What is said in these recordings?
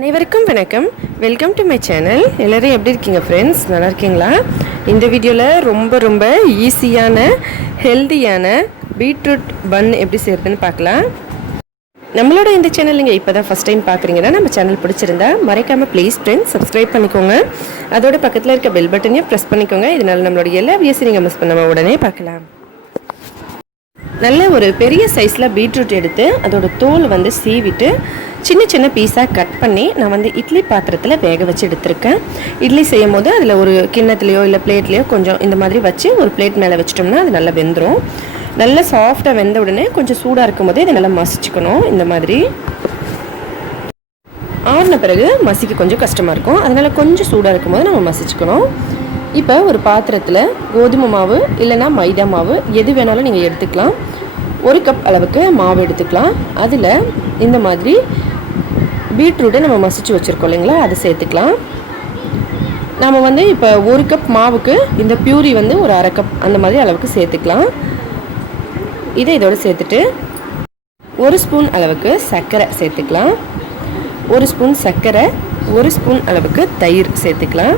அனைவருக்கும் வணக்கம். Welcome to my channel. எல்லோரும் எப்படி இருக்கீங்க ஃப்ரெண்ட்ஸ்? நல்லா இருக்கீங்களா? இந்த வீடியோவில் ரொம்ப ஈஸியான ஹெல்தியான பீட்ரூட் பன் எப்படி செய்கிறதுன்னு பார்க்கலாம். நம்மளோட இந்த சேனல் நீங்கள் இப்போ தான் ஃபஸ்ட் டைம் பார்க்குறீங்கன்னா நம்ம சேனல் பிடிச்சிருந்தா மறக்காமல் ப்ளீஸ் ஃப்ரெண்ட்ஸ் சப்ஸ்கிரைப் பண்ணிக்கோங்க. அதோட பக்கத்தில் இருக்க பெல் பட்டனையும் ப்ரெஸ் பண்ணிக்கோங்க. இதனால் நம்மளோட எல்லா வீடியோஸையும் நீங்கள் மிஸ் பண்ணாமல் உடனே பார்க்கலாம். நல்ல ஒரு பெரிய சைஸில் பீட்ரூட் எடுத்து அதோட தோல் சீவிட்டு சின்ன பீஸாக கட் பண்ணி நான் இட்லி பாத்திரத்தில் வேக வச்சு எடுத்திருக்கேன். இட்லி செய்யும் போது அதில் ஒரு கிண்ணத்துலையோ இல்லை பிளேட்லேயோ கொஞ்சம் இந்த மாதிரி வச்சு ஒரு பிளேட் மேலே வச்சிட்டோம்னா அது நல்லா வெந்துடும். நல்லா சாஃப்டாக வெந்த உடனே கொஞ்சம் சூடாக இருக்கும் போதே இதை நல்லா மசிச்சுக்கணும். இந்த மாதிரி ஆறின பிறகு மசிக்க கொஞ்சம் கஷ்டமாக இருக்கும், அதனால் கொஞ்சம் சூடாக இருக்கும் போது நம்ம மசிச்சுக்கணும். இப்போ ஒரு பாத்திரத்தில் கோதுமை மாவு இல்லைனா மைதா மாவு எது வேணாலும் நீங்கள் எடுத்துக்கலாம். 1 கப் அளவுக்கு மாவு எடுத்துக்கலாம். அதில் இந்த மாதிரி பீட்ரூட்டை நம்ம மசிச்சு வச்சுருக்கோம் இல்லைங்களா, அதை சேர்த்துக்கலாம். நாம் இப்போ 1 கப் மாவுக்கு இந்த பியூரி ஒரு 1/2 கப் அந்த மாதிரி அளவுக்கு சேர்த்துக்கலாம். இதை இதோடு சேர்த்துட்டு 1 ஸ்பூன் அளவுக்கு சர்க்கரை சேர்த்துக்கலாம். 1 ஸ்பூன் சர்க்கரை, 1 ஸ்பூன் அளவுக்கு தயிர் சேர்த்துக்கலாம்.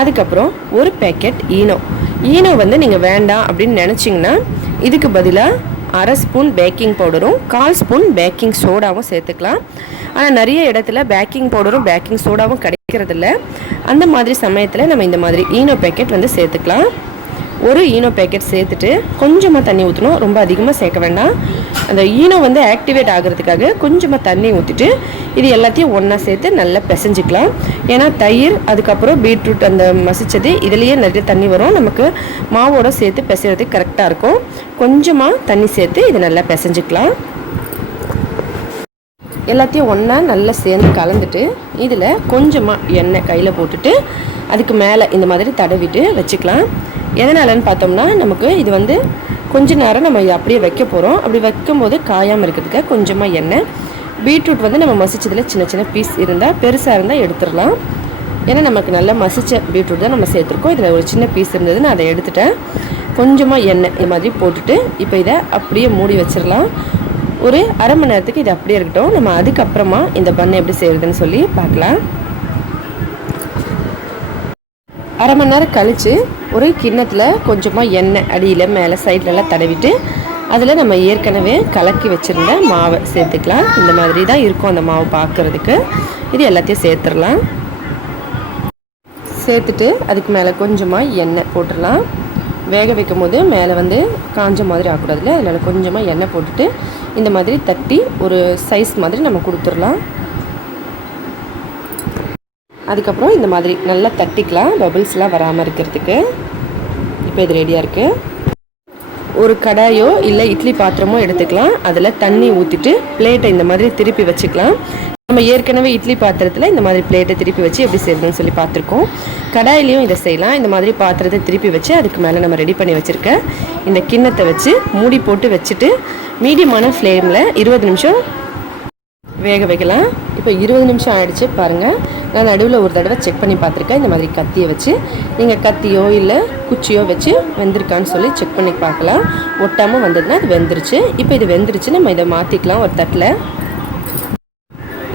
அதுக்கப்புறம் 1 பேக்கெட் ஈனோ நீங்கள் வேண்டாம் அப்படின்னு நினச்சிங்கன்னா இதுக்கு பதிலாக 1/2 ஸ்பூன் பேக்கிங் பவுடரும் 1/4 ஸ்பூன் பேக்கிங் சோடாவும் சேர்த்துக்கலாம். ஆனால் நிறைய இடத்துல பேக்கிங் பவுடரும் பேக்கிங் சோடாவும் கிடைக்கிறதில்ல. அந்த மாதிரி சமயத்தில் நம்ம இந்த மாதிரி ஈனோ பேக்கெட் சேர்த்துக்கலாம். ஒரு ஈனோ பேக்கெட் சேர்த்துட்டு கொஞ்சமாக தண்ணி ஊற்றணும், ரொம்ப அதிகமாக சேர்க்க வேண்டாம். அந்த ஈனோ ஆக்டிவேட் ஆகிறதுக்காக கொஞ்சமாக தண்ணி ஊற்றிட்டு இது எல்லாத்தையும் ஒன்றா சேர்த்து நல்லா பிசைஞ்சிக்கலாம். ஏன்னா தயிர் அதுக்கப்புறம் பீட்ரூட் அந்த மசித்தது இதுலேயே நிறைய தண்ணி வரும், நமக்கு மாவோடு சேர்த்து பிசைறதுக்கு கரெக்டாக இருக்கும். கொஞ்சமாக தண்ணி சேர்த்து இதை நல்லா பிசைஞ்சிக்கலாம். எல்லாத்தையும் ஒன்றா நல்லா சேர்ந்து கலந்துட்டு இதில் கொஞ்சமாக எண்ணெய் கையில் போட்டுட்டு அதுக்கு மேலே இந்த மாதிரி தடவிட்டு வச்சுக்கலாம். எதனாலன்னு பார்த்தோம்னா நமக்கு இது கொஞ்ச நேரம் நம்ம இதை அப்படியே வைக்க போகிறோம். அப்படி வைக்கும்போது காயாமல் இருக்கிறதுக்கு கொஞ்சமாக எண்ணெய். பீட்ரூட் நம்ம மசிச்சதில் சின்ன பீஸ் இருந்தால் பெருசாக இருந்தால் எடுத்துடலாம். ஏன்னா நமக்கு நல்லா மசித்த பீட்ரூட் தான் நம்ம சேர்த்துருக்கோம். இதில் ஒரு சின்ன பீஸ் இருந்தது, நான் அதை எடுத்துட்டேன். கொஞ்சமாக எண்ணெய் இது மாதிரி போட்டுட்டு இப்போ இதை அப்படியே மூடி வச்சிடலாம். ஒரு 1/2 மணி நேரத்துக்கு இது அப்படியே இருக்கட்டும். நம்ம அதுக்கப்புறமா இந்த பண்ணை எப்படி செய்கிறதுன்னு சொல்லி பார்க்கலாம். 1/2 மணி நேரம் கழித்து ஒரு கிண்ணத்தில் கொஞ்சமாக எண்ணெய் அடியில் மேலே சைட்லலாம் தடவிட்டு அதில் நம்ம ஏற்கனவே கலக்கி வச்சுருந்த மாவை சேர்த்துக்கலாம். இந்த மாதிரி தான் இருக்கும் அந்த மாவு பார்க்குறதுக்கு. இது எல்லாத்தையும் சேர்த்துடலாம். சேர்த்துட்டு அதுக்கு மேலே கொஞ்சமாக எண்ணெய் போட்டுடலாம். வேக வைக்கும் போது மேலே காஞ்ச மாதிரி ஆகக்கூடாதுல, அதில் கொஞ்சமாக எண்ணெய் போட்டுட்டு இந்த மாதிரி தட்டி ஒரு சைஸ் மாதிரி நம்ம கொடுத்துடலாம். அதுக்கப்புறம் இந்த மாதிரி நல்லா தட்டிக்கலாம், பபிள்ஸ்லாம் வராமல் இருக்கிறதுக்கு. இப்போ இது ரெடியாக இருக்குது. ஒரு கடாயோ இல்லை இட்லி பாத்திரமோ எடுத்துக்கலாம். அதில் தண்ணி ஊற்றிட்டு பிளேட்டை இந்த மாதிரி திருப்பி வச்சுக்கலாம். நம்ம ஏற்கனவே இட்லி பாத்திரத்தில் இந்த மாதிரி பிளேட்டை திருப்பி வச்சு எப்படி செய்யறதுன்னு சொல்லி பார்த்துருக்கோம். கடாயிலையும் இதை செய்யலாம். இந்த மாதிரி பாத்திரத்தை திருப்பி வச்சு அதுக்கு மேலே நம்ம ரெடி பண்ணி வச்சுருக்க இந்த கிண்ணத்தை வச்சு மூடி போட்டு வச்சுட்டு மீடியமான ஃப்ளேமில் 20 நிமிஷம் வேக வைக்கலாம். இப்போ 20 நிமிஷம் ஆகிடுச்சு பாருங்கள். நான் நடுவில் ஒரு தடவை செக் பண்ணி பார்த்துருக்கேன். இந்த மாதிரி கத்தியை வச்சு நீங்கள் கத்தியோ இல்லை குச்சியோ வச்சு வெந்திருக்கான்னு சொல்லி செக் பண்ணி பார்க்கலாம். ஒட்டாமல் வந்ததுன்னா அது வெந்துருச்சு. இப்போ இது வெந்துருச்சு, நம்ம இதை மாற்றிக்கலாம் ஒரு தட்டில்.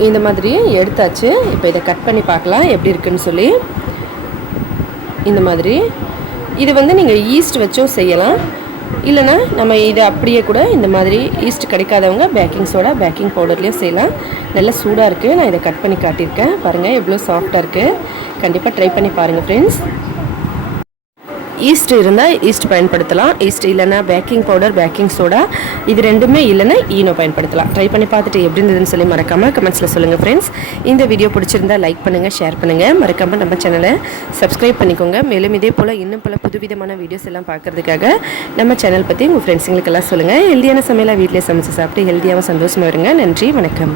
இந்த மாதிரி எடுத்தாச்சு. இப்போ இதை கட் பண்ணி பார்க்கலாம் எப்படி இருக்குன்னு சொல்லி. இந்த மாதிரி இது நீங்கள் ஈஸ்ட் வச்சும் செய்யலாம், இல்லைனா நம்ம இதை அப்படியே கூட இந்த மாதிரி ஈஸ்ட் கிடைக்காதவங்க பேக்கிங் சோடா பேக்கிங் பவுடர்லேயும் செய்யலாம். நல்லா சூடாக இருக்குது. நான் இதை கட் பண்ணி காட்டியிருக்கேன் பாருங்கள், எவ்வளோ சாஃப்டாக இருக்குது. கண்டிப்பாக ட்ரை பண்ணி பாருங்கள் ஃப்ரெண்ட்ஸ். ஈஸ்ட் இருந்தால் ஈஸ்ட் பயன்படுத்தலாம், ஈஸ்ட் இல்லைனா பேக்கிங் பவுடர் பேக்கிங் சோடா இது ரெண்டுமே இல்லைன்னா ஈனோ பயன்படுத்தலாம். ட்ரை பண்ணி பார்த்துட்டு எப்படி இருந்ததுன்னு சொல்லி மறக்காமல் கமெண்ட்ஸில் சொல்லுங்கள் ஃப்ரெண்ட்ஸ். இந்த வீடியோ பிடிச்சிருந்தால் லைக் பண்ணுங்கள், ஷேர் பண்ணுங்கள், மறக்காமல் நம்ம சேனலை சப்ஸ்கிரைப் பண்ணிக்கோங்க. மேலும் இதே போல் இன்னும் பல புதுவிதமான வீடியோஸ் எல்லாம் பார்க்குறதுக்காக நம்ம சேனல் பற்றி உங்கள் ஃப்ரெண்ட்ஸுங்களுக்கெல்லாம் சொல்லுங்கள். ஹெல்தியான சமையலாக வீட்டிலே சமைச்சு சாப்பிட்டு ஹெல்த்தியாகவும் சந்தோஷமாக இருங்க. நன்றி, வணக்கம்.